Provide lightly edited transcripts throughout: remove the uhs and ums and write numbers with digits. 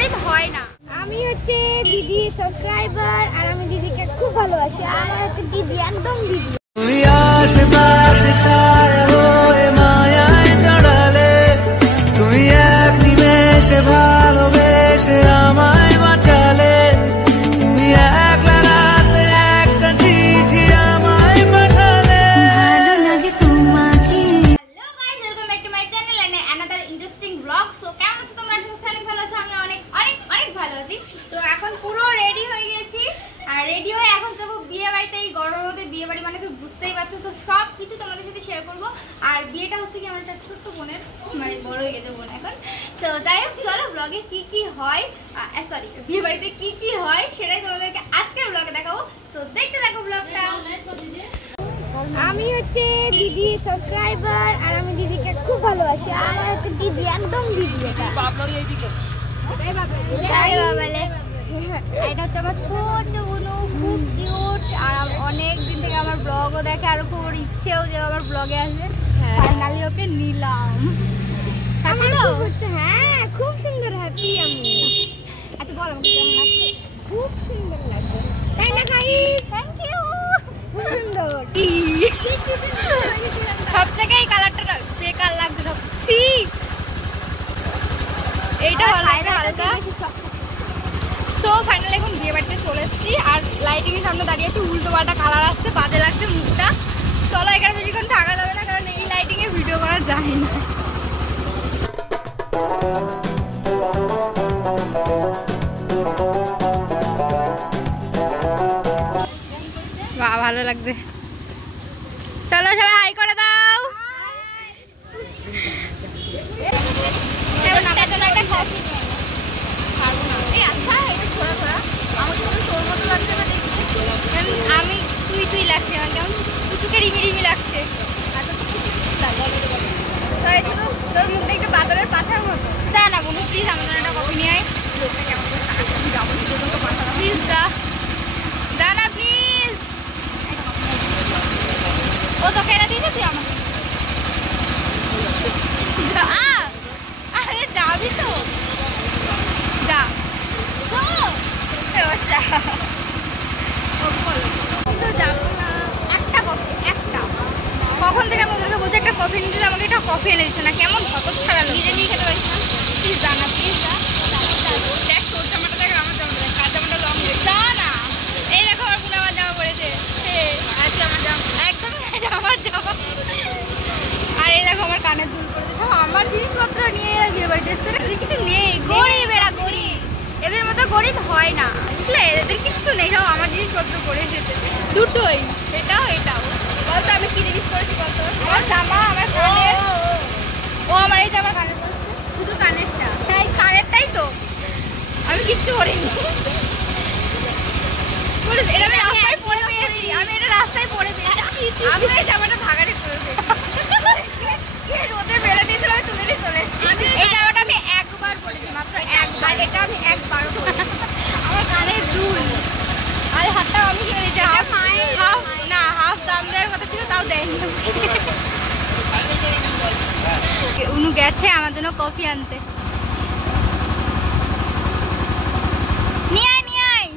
গরিব হয় না। আমি হচ্ছে দিদি সাবস্ক্রাইবার আর আমি দিদিকে খুব ভালোবাসি। আমার হচ্ছে দিদি একদম দিদি। তুমি আশেপাশে ছায়া হয়ে মায়ায় জড়ালে, তুমি এক নিমেষে ভালোবেসে আমায় বাঁচালে, তুমি একলা রাতে একটা চিঠি আমায় পাঠালে। ভালো লাগে তোমাকে। Hello guys, welcome back to my channel and another interesting blog. So কেমন আছো তোমরা? অনেক ভালো আছো, আমি অনেক অনেক অনেক ভালো আছি। তো এখন পুরো রেডি হয়ে গেছি আর রেডি হয়ে এখন যাবো বিয়ে বাড়িতে। এই গরমের মধ্যে বিয়ে বাড়ি মানে তুমি বুঝতেই পারছো, তো সব কিছু তোমাদের সাথে শেয়ার করবো। আর বিয়েটা হচ্ছে কি আমার একটা ছোট্ট বোনের, মানে বড় হয়ে গেছে বোন এখন। তো যাই হোক, চলো ব্লগে কি কি হয়, সরি বিয়ে বাড়িতে কি কি হয় সেটাই তোমাদেরকে আজকের ব্লগে দেখাবো। সো দেখতে থাকো ব্লগটা। আমি হচ্ছে দিদি সাবস্ক্রাইবার আর আমি দিদিকে খুব ভালোবাসি। আমার হচ্ছে দিদি একদম দিদি। এটা এটা হচ্ছে আমার ছোট্ট বোনু, খুব কিউট। আর অনেক দিন থেকে আমার ব্লগও দেখে, আর খুব ইচ্ছেও যে আমার ব্লগে আসবে। ফাইনালি ওকে নিলাম। আমার খুব হচ্ছে, হ্যাঁ খুব সুন্দর হ্যাপি আমি। আচ্ছা বলো আমাকে কেমন লাগছে? খুব সুন্দর লাগছে, তাই না গাইস? Thank you. খুব সুন্দর। সব থেকে এই কালারটা বেকার লাগছে সবছি। এইটা ভালো লাগছে হালকা। সো ফাইনালি এখন বিয়ে বাড়িতে চলে এসেছি আর লাইটিং এর সামনে দাঁড়িয়ে আছি। উল্টো পাল্টা কালার আসছে, বাজে লাগছে মুখটা। চলো এখানে বেশিক্ষণ থাকা যাবে না, কারণ এই লাইটিং এ ভিডিও করা যায় না। বাহ ভালো লাগছে। চলো সবাই হাই করে দাও। আমার জন্য একটা কফি নিয়ে পারবো না। এই আচ্ছা, এটা ঘোরা ঘোরা আমাকে কোনো তোর মতো লাগছে না দেখতে। আমি তুই তুই লাগছে, আমার কেমন কুচুকে রিমি রিমি লাগছে। আর তো একটু তোর মুখটা একটু বাদরের পাছার মতো। যা না বোন, প্লিজ আমার জন্য একটা কফি নিয়ে আয়। লোকটা কেমন করে তাকাচ্ছি, যাবো প্লিজ যা যা না প্লিজ। ও তোকে এটা দিয়েছে, তুই আমাকে যা। আরে যাবি তো যা। যাবো না, একটা কফি একটা। কখন থেকে আমি ওদেরকে বলছি একটা কফি নিতে, আমাকে একটা কফি এনে দিচ্ছে না। কেমন হতক ছাড়া, নিজে নিয়ে খেতে পারিস না? প্লিজ যা না, প্লিজ যা। দেখ তোর জামাটা দেখ, আমার জামাটা দেখ, কার জামাটা লং যা না। এই দেখো আমার বোন আমার জামা পড়েছে। আজকে আমার জামা একদম আমার জামা। আর এই দেখো আমার কানের দুল পড়েছে। সব আমার জিনিসপত্র নিয়ে এরা বিয়ে বাড়িতে এসছে। কিছু নেই, গরিব এরা, গরিব। এদের মতো গরিব হয় না, বুঝলে? এদের কিচ্ছু নেই, সব আমার জিনিসপত্র পরে এসেছে। দুটোই, এটাও এটাও। বলতো আমি কি জিনিস পরেছি বলতো? আমার জামা, আমার কানের। ও আমার এই জামা কানের পরেছে, শুধু কানেরটা। হ্যাঁ কানেরটাই তো, আমি কিচ্ছু পরিনি। এটা আমি রাস্তায় পরে পেয়েছি, আমি এটা রাস্তায় পরে পেয়েছি। আমি এই জামাটা ভাগাড়ি করে রোদে বেড়ে দিয়েছিল, আমি তুলে নিয়ে চলে এসেছি। এই জামাটা আমি একবার পরেছি, মাত্র একবার। এটা আমি একবারও পরেছি। আমার কানের দুল আর হাতটাও আমি কিনে দিয়েছি। হাফ দাম দেওয়ার কথা ছিল, তাও দেয়নি। উনু গেছে আমার জন্য কফি আনতে। নিয়ে আয় নিয়ে আয়।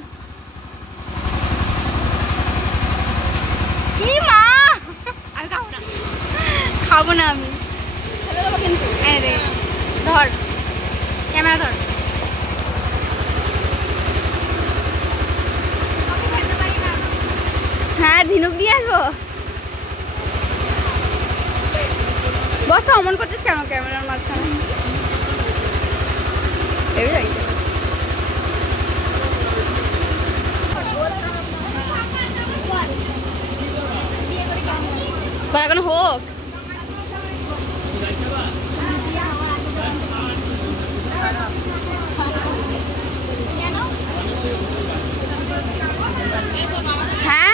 কি মা, আমি খাবো না, খাবো না আমি। কিন্তু ধর ক্যামেরা ধর। হ্যাঁ ঝিনুক দিয়ে আসবো। বস, অমন করছিস কেন ক্যামেরার মাঝখানে? এখন হোক। হ্যাঁ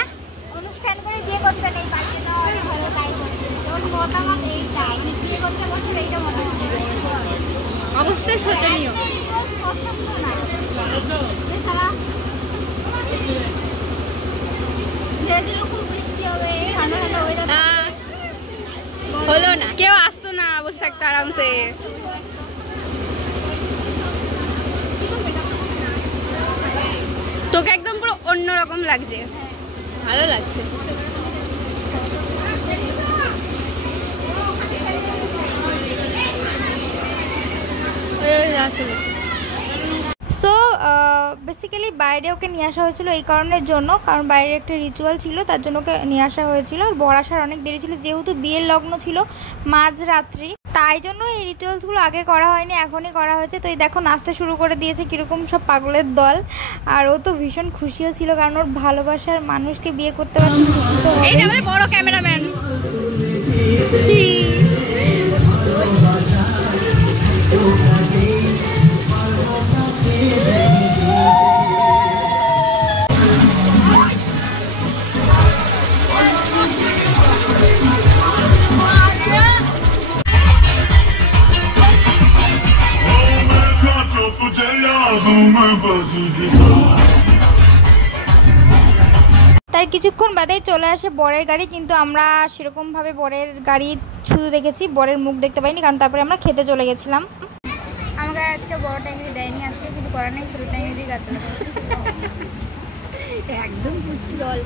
অনুষ্ঠান করে বিয়ে করতে নেই, বাড়িতে যাওয়া অনেক ভালো, তাই বলছি। তোর মতামত এইটা, আমি বিয়ে করতে বসলে এইটা মতামত। অবশ্যই শোচনীয়, পছন্দ না। এছাড়া যেদিনও খুব বৃষ্টি হবে, ঠান্ডা ঠান্ডা ওয়েদার হলো না, কেউ আসতো না, বসে থাকতো আরামসে। অন্যরকম লাগছে, ভালো লাগছে। সো বেসিক্যালি বাইরে ওকে নিয়ে আসা হয়েছিল এই কারণের জন্য, কারণ বাইরে একটা রিচুয়াল ছিল, তার জন্য ওকে নিয়ে আসা হয়েছিল। আর বর আসার অনেক দেরি ছিল, যেহেতু বিয়ের লগ্ন ছিল মাঝরাত্রি, তাই জন্য এই রিচুয়ালসগুলো আগে করা হয়নি, এখনই করা হয়েছে। তো এই দেখো নাচতে শুরু করে দিয়েছে কীরকম সব পাগলের দল। আর ও তো ভীষণ খুশিও ছিল, কারণ ওর ভালোবাসার মানুষকে বিয়ে করতে পারছে। এই যে আমাদের বড় ক্যামেরাম্যান, তার কিছুক্ষণ বাদেই চলে আসে বরের গাড়ি, কিন্তু আমরা সেরকমভাবে বরের গাড়ি শুধু দেখেছি, বরের মুখ দেখতে পাইনি, কারণ তারপরে আমরা খেতে চলে গেছিলাম। আমাকে আজকে বড় টাইমে দেয়নি, আজকে কিছু করার নেই, ছোটো টাইমে দিয়ে গাতে একদম জল,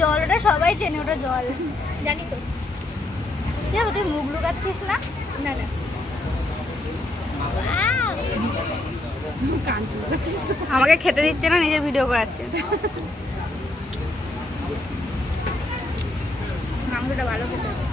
জল ওটা সবাই চেনে, ওটা জল জানি তো। যাবো তুই মুখ লুকাচ্ছিস না? না না, আমাকে খেতে দিচ্ছে না, নিজের ভিডিও করাচ্ছে। মাংসটা ভালো খেতে হবে।